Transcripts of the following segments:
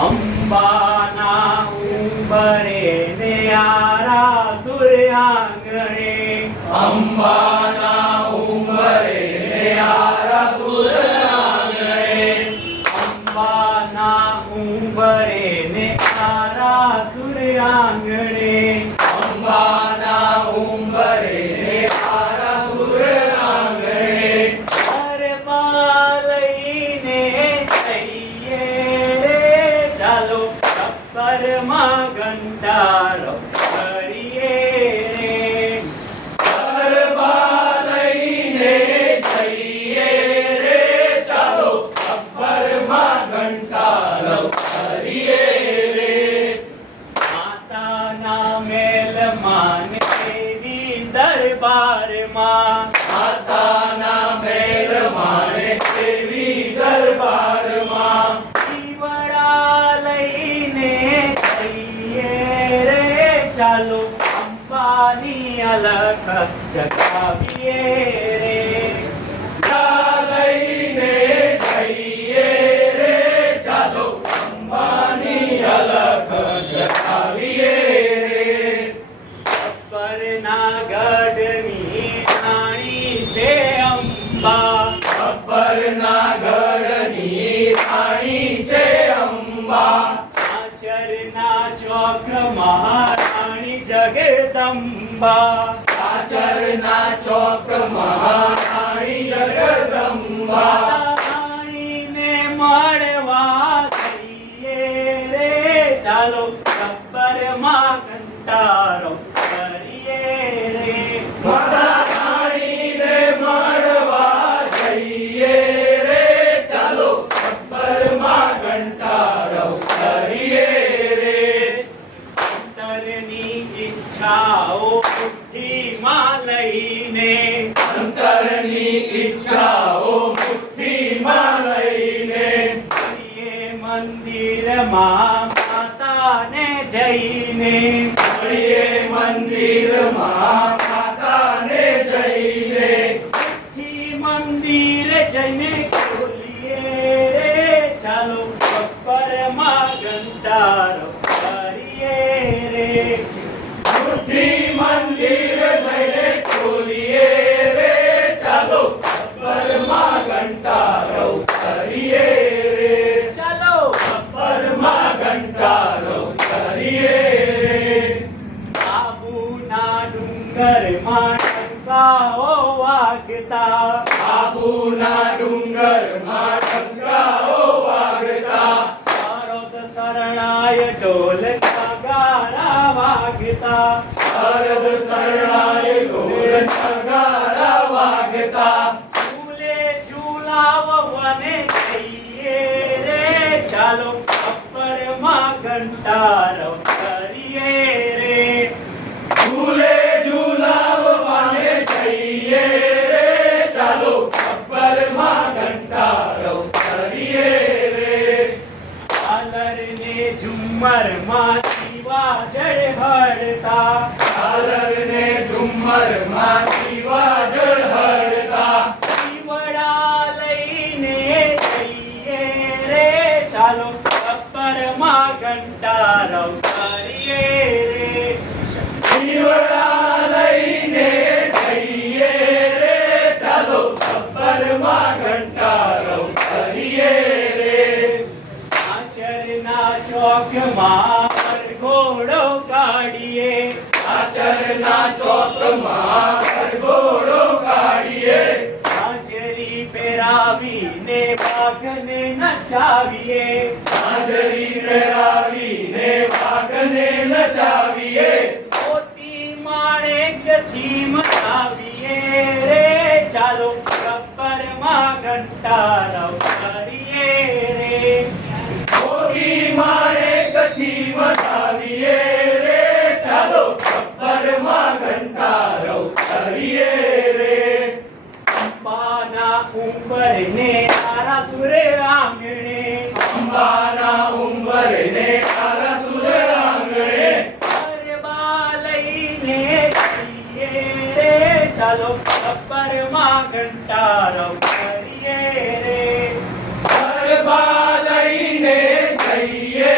અંબાના ઉંબરે ને આરાસુર આંગણે, અંબાના ઉંબરે ને આરાસુર આંગણે, અંબાના ઉંબરે ને આરાસુર આંગણે, અંબાના ઉંબરે ને આરાસુર આંગણે, ગરબા લઈને જઈએ રે ચાલો ગબ્બરમાં ઘંટારો કરીએ રે. ગરબા લઈને જઈએ રે ચાલો ગબ્બરમાં ઘંટારો કરીએ રે. માતાના મેલમાં ને દેવી દરબારમાં, માતાના મેલમાં ને દેવી દરબારમાં, દીવડા લઈને જઈએ રે ચાલો અંબાની અલખ જગાવીએ રે. લઈને જઈએ રે ચાલો અંબાની અલખ જગાવીએ રે. ગબ્બરના ગઢની રાણી છે અંબા, ગબ્બરના ગઢની રાણી છે અંબા, આચરના ચોકમાં રાણી જગદંબા, આચરના ચોકમાં રાણી જગદંબા, રાણીને મળવા જઈએ રે ચાલો ગબ્બરમાં ઘંટારો કરીએ રે. માતા રાણીને મળવા જઈએ રે ચાલો ગબ્બરમાં ઘંટારો કરીએ રે. અંતરની ઈચ્છાઓ બુદ્ધિમાં લઈને, અંતરની ઈચ્છાઓ મુઠ્ઠીમાં લઈને, મળીએ મંદિરમાં માતાને જઈને, મળીએ મંદિરમાં માતાને જઈને, મંદિર જઈને ખોલીએ રે ચાલો ગબ્બરમાં ઘંટારો કરીએ રે. મુઠ્ઠી મંદિર જઈને ખોલીએ રે ચાલો ગબ્બરમાં ઘંટારો કરીએ રે. ચાલો ગબ્બરમાં ઘંટારો કરીએ રે. આબુના ડુંગરમાં ટંકાઓ વાગતા, આબુના ડુંગરમાં ટંકાઓ વાગતા, શરદ શરણાય ઢોલ નગારા વાગતા, શરદ શરણાય ઢોલ નગારા વાગતા, ઝૂલે ઝૂલાવવાને જઈએ રે ચાલો ગબ્બરમાં ઘંટારો કરીએ રે. ઝૂલે ઝૂલાવવાને જઈએ રે ચાલો ગબ્બરમાં ઘંટારો કરીએ રે. ઝાલરને ઝુમ્મરમાં દીવાજળ હળતા, ઝાલરને ઝુમ્મરમાં દીવાજળ હળતા, દીવડા લઈને જઈએ રે ચાલો ગબ્બરમાં ઘંટારો કરીએ રે. દીવડા લઈને જઈએ રે ચાલો ગબ્બરમાં ઘંટારો કરીએ રે. આચરના ચોકમાં ઘોડો કાઢીએ, આચરના ચોકમાં ઘોડો કાઢીએ, હાજરી પહેરાવીને વાઘને નચાવીએ, હાજરી પહેરાવીને વાઘને નચાવીએ, મોતી માણેકથી મચાવીએ રે ચાલો ગબ્બરમાં ઘંટારો કરીએ રે. મોતી માણેકથી મચાવીએ રે ચાલો ગબ્બરમાં ઘંટારો કરીએ રે. અંબાના ઉંબરને આરાસુર આંગણે, અંબાના ઉંબરને આરાસુર આંગણે, ગરબા લઈને જઈએ રે ચાલો ગબ્બરમાં ઘંટારો કરીએ રે. ગરબા લઈને જઈએ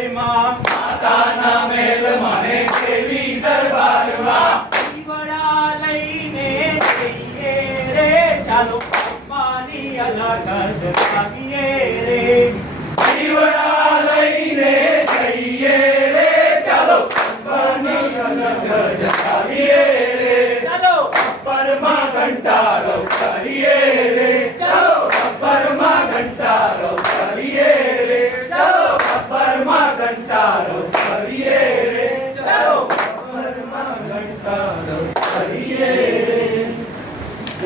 દરબારમાં માતાના મહેલમાં ને દેવી દરબારમાં દીવડા લઈને જઈએ રે ચાલો બાપાની અલગ જતાવીએ રે દીવડા લઈને જઈએ રે ચાલો બાપાની અલગ જતાવીએ રે ચાલો ગબ્બરમાં ઘંટારો કરીએ રે ચાલો ગબ્બરમાં ઘંટારો કરીએ રે ચાલો ગબ્બરમાં ઘંટારો